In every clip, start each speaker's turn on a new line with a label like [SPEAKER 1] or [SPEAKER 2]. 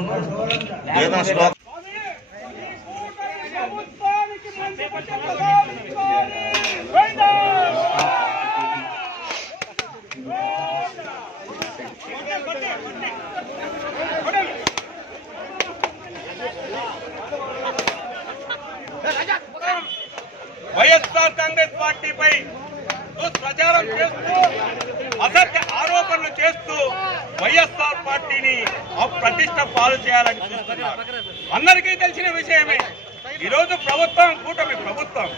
[SPEAKER 1] వేదన శ్లోకం
[SPEAKER 2] ప్రభుత్వానికి మంచి పట్టే ప్రధాని వెంటనే! వైఎస్ఆర్ కాంగ్రెస్ పార్టీపై దుష్ప్రచారం చేస్తూ అసత్య ఆరోపణలు చేస్తూ వైఎస్ఆర్ పార్టీని ప్రతిష్ట పాలు చేయాలని చూస్తున్నారు. అందరికీ తెలిసిన విషయమే. ఈరోజు ప్రభుత్వం కూటమి ప్రభుత్వం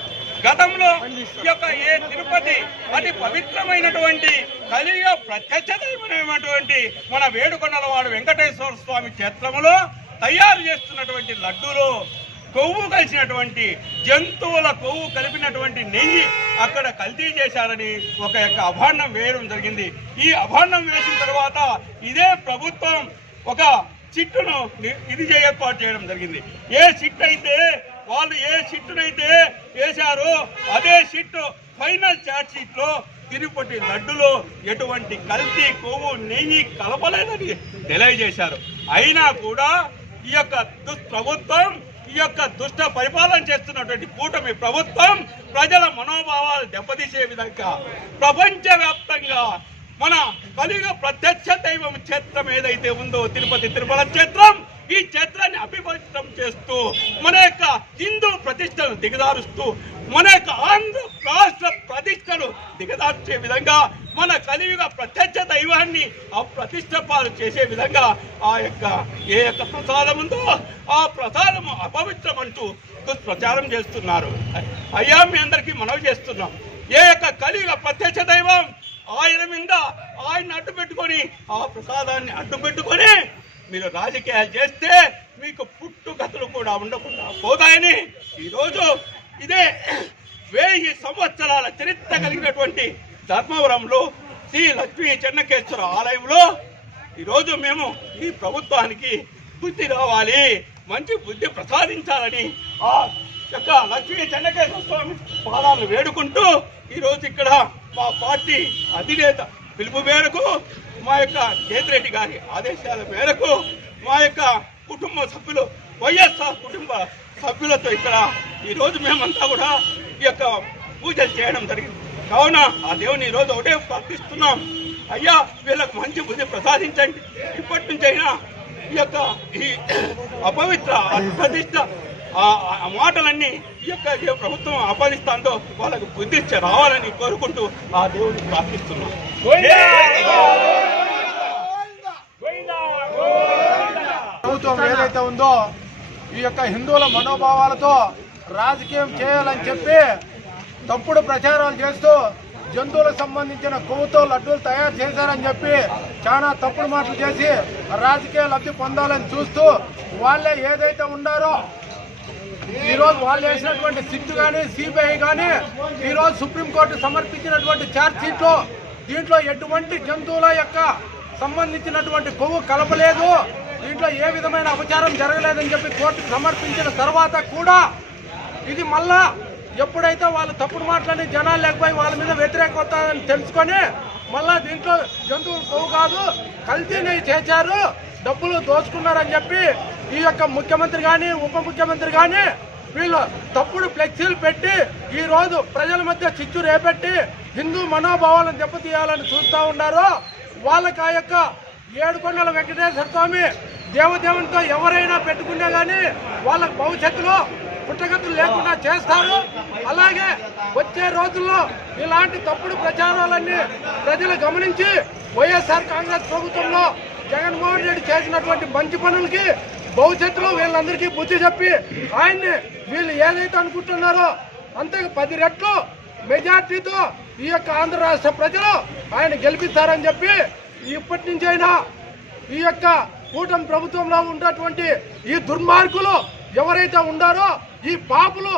[SPEAKER 2] గతంలో ఈ యొక్క ఏ తిరుపతి అతి పవిత్రమైనటువంటి కలియుగ ప్రత్యక్షతమైనటువంటి మన వేడుకొండల వాడు వెంకటేశ్వర స్వామి క్షేత్రంలో తయారు చేస్తున్నటువంటి లడ్డూలు కొవ్వు కలిసినటువంటి జంతువుల కొవ్వు కలిపినటువంటి నెయ్యి అక్కడ కల్తీ చేశారని ఒక యొక్క అభాండం వేయడం జరిగింది. ఈ అభాండం వేసిన తర్వాత ఇదే ప్రభుత్వం ఒక చిట్టును ఇది ఏర్పాటు చేయడం జరిగింది. ఏ చిట్టు అయితే వాళ్ళు ఏ చిట్టునైతే వేశారో అదే చిట్టు ఫైనల్ చార్జ్షీట్లో తిరుపతి లడ్డులో ఎటువంటి కల్తీ కొవ్వు నెయ్యి కలపలేదని తెలియజేశారు. అయినా కూడా ఈ యొక్క దుష్ప్రభుత్వం ఈ యొక్క దుష్ట పరిపాలన చేస్తున్నటువంటి కూటమి ప్రభుత్వం ప్రజల మనోభావాలు దెబ్బతీసే విధంగా ప్రపంచవ్యాప్తంగా మన కలిగ ప్రత్యక్ష దైవం క్షేత్రం ఏదైతే ఉందో తిరుపతి తిరుమల క్షేత్రం ఈ క్షేత్రాన్ని అభిపవిత్రం చేస్తూ మన యొక్క హిందూ ప్రతిష్టను దిగదారుస్తూ మన యొక్క ఆంధ్ర రాష్ట్ర ప్రతిష్టను దిగదార్చే విధంగా మన కలియుగ ప్రత్యక్ష దైవాన్ని అప్రతిష్టపాలు చేసే విధంగా ఆ యొక్క ఏ యొక్క ప్రసాదం ఉందో ఆ ప్రసాదము అపవిత్రం అంటూ దుష్ప్రచారం చేస్తున్నారు. అయ్యా మీ అందరికీ మనవి చేస్తున్నాం. ఏ యొక్క కలియుగ ప్రత్యక్ష దైవం ఆయన మీద ఆయన అడ్డు పెట్టుకొని ఆ ప్రసాదాన్ని అడ్డు పెట్టుకొని మీరు రాజకీయాలు చేస్తే మీకు పుట్టుగతులు కూడా ఉండకుండా పోతాయని ఈరోజు ఇదే వెయ్యి సంవత్సరాల చరిత్ర కలిగినటువంటి ధర్మవరంలో శ్రీ లక్ష్మీ చెన్నకేశ్వర ఆలయంలో ఈరోజు మేము ఈ ప్రభుత్వానికి బుద్ధి రావాలి మంచి బుద్ధి ప్రసాదించాలని ఆ యొక్క లక్ష్మీ చెన్నకేశ్వర స్వామి పాదాలను వేడుకుంటూ ఈరోజు ఇక్కడ మా పార్టీ అధినేత పిలుపు మేరకు మా యొక్క కేతిరెడ్డి గారి ఆదేశాల మేరకు మా యొక్క కుటుంబ సభ్యులు వైఎస్ఆర్ కుటుంబ సభ్యులతో ఇక్కడ ఈరోజు మేమంతా కూడా ఈ యొక్క పూజలు చేయడం జరిగింది. కావున ఆ దేవుని ఈరోజు ఒకటే ప్రార్థిస్తున్నాం. అయ్యా వీళ్ళకు మంచి బుద్ధి ప్రసాదించండి. ఇప్పటి నుంచి అయినా ఈ యొక్క ఈ అపవిత్ర అప్రతిష్ట ఆ మాటలన్నీ ఈ యొక్క ఏ ప్రభుత్వం ఆపాదిస్తాందో వాళ్ళకు బుద్ధి రావాలని కోరుకుంటూ ఆ దేవుని ప్రార్థిస్తున్నాం.
[SPEAKER 3] ప్రభుత్వం ఏదైతే ఉందో ఈ యొక్క హిందువుల మనోభావాలతో రాజకీయం చేయాలని చెప్పి తప్పుడు ప్రచారాలు చేస్తూ జంతువులకు సంబంధించిన కొవ్వుతో లడ్డూలు తయారు చేశారని చెప్పి చాలా తప్పుడు మాటలు చేసి రాజకీయ లబ్ధి పొందాలని చూస్తూ వాళ్ళే ఏదైతే ఉన్నారో ఈరోజు వాళ్ళు వేసినటువంటి సిట్ కానీ సిబిఐ కానీ ఈరోజు సుప్రీంకోర్టు సమర్పించినటువంటి ఛార్జ్షీట్లో దీంట్లో ఎటువంటి జంతువుల యొక్క సంబంధించినటువంటి కొవ్వు కలపలేదు. దీంట్లో ఏ విధమైన అపచారం జరగలేదని చెప్పి కోర్టుకు సమర్పించిన తర్వాత కూడా ఇది మళ్ళా ఎప్పుడైతే వాళ్ళు తప్పుడు మాట్లాడి జనాలు లేకపోయి వాళ్ళ మీద వ్యతిరేకత వస్తారని తెలుసుకొని మళ్ళా దీంట్లో జంతువులు కొవ్వు కాదు కల్తీని చేశారు డబ్బులు దోచుకున్నారని చెప్పి ఈ యొక్క ముఖ్యమంత్రి కానీ ఉప ముఖ్యమంత్రి కానీ వీళ్ళు తప్పుడు ఫ్లెక్సీలు పెట్టి ఈ రోజు ప్రజల మధ్య చిచ్చు రేపెట్టి హిందూ మనోభావాలను దెబ్బతీయాలని చూస్తూ ఉన్నారు. వాళ్ళకి ఆ యొక్క ఏడుకొండల వెంకటేశ్వర స్వామి దేవదేవునితో ఎవరైనా పెట్టుకున్నా కానీ వాళ్ళ భవిష్యత్తులో పుట్టగతులు లేకుండా చేస్తారు. అలాగే వచ్చే రోజుల్లో ఇలాంటి తప్పుడు ప్రచారాలన్నీ ప్రజలు గమనించి వైఎస్ఆర్ కాంగ్రెస్ ప్రభుత్వంలో జగన్మోహన్ రెడ్డి చేసినటువంటి మంచి పనులకి భవిష్యత్తులో వీళ్ళందరికీ బుద్ధి చెప్పి ఆయన్ని వీళ్ళు ఏదైతే అనుకుంటున్నారో అంతకు పది రెట్లు మెజార్టీతో ఈ యొక్క ఆంధ్ర రాష్ట్ర ప్రజలు ఆయన గెలిపిస్తారని చెప్పి ఇప్పటి నుంచైనా ఈ యొక్క కూటమి ప్రభుత్వంలో ఉన్నటువంటి ఈ దుర్మార్గులు ఎవరైతే ఉండారో ఈ పాపులు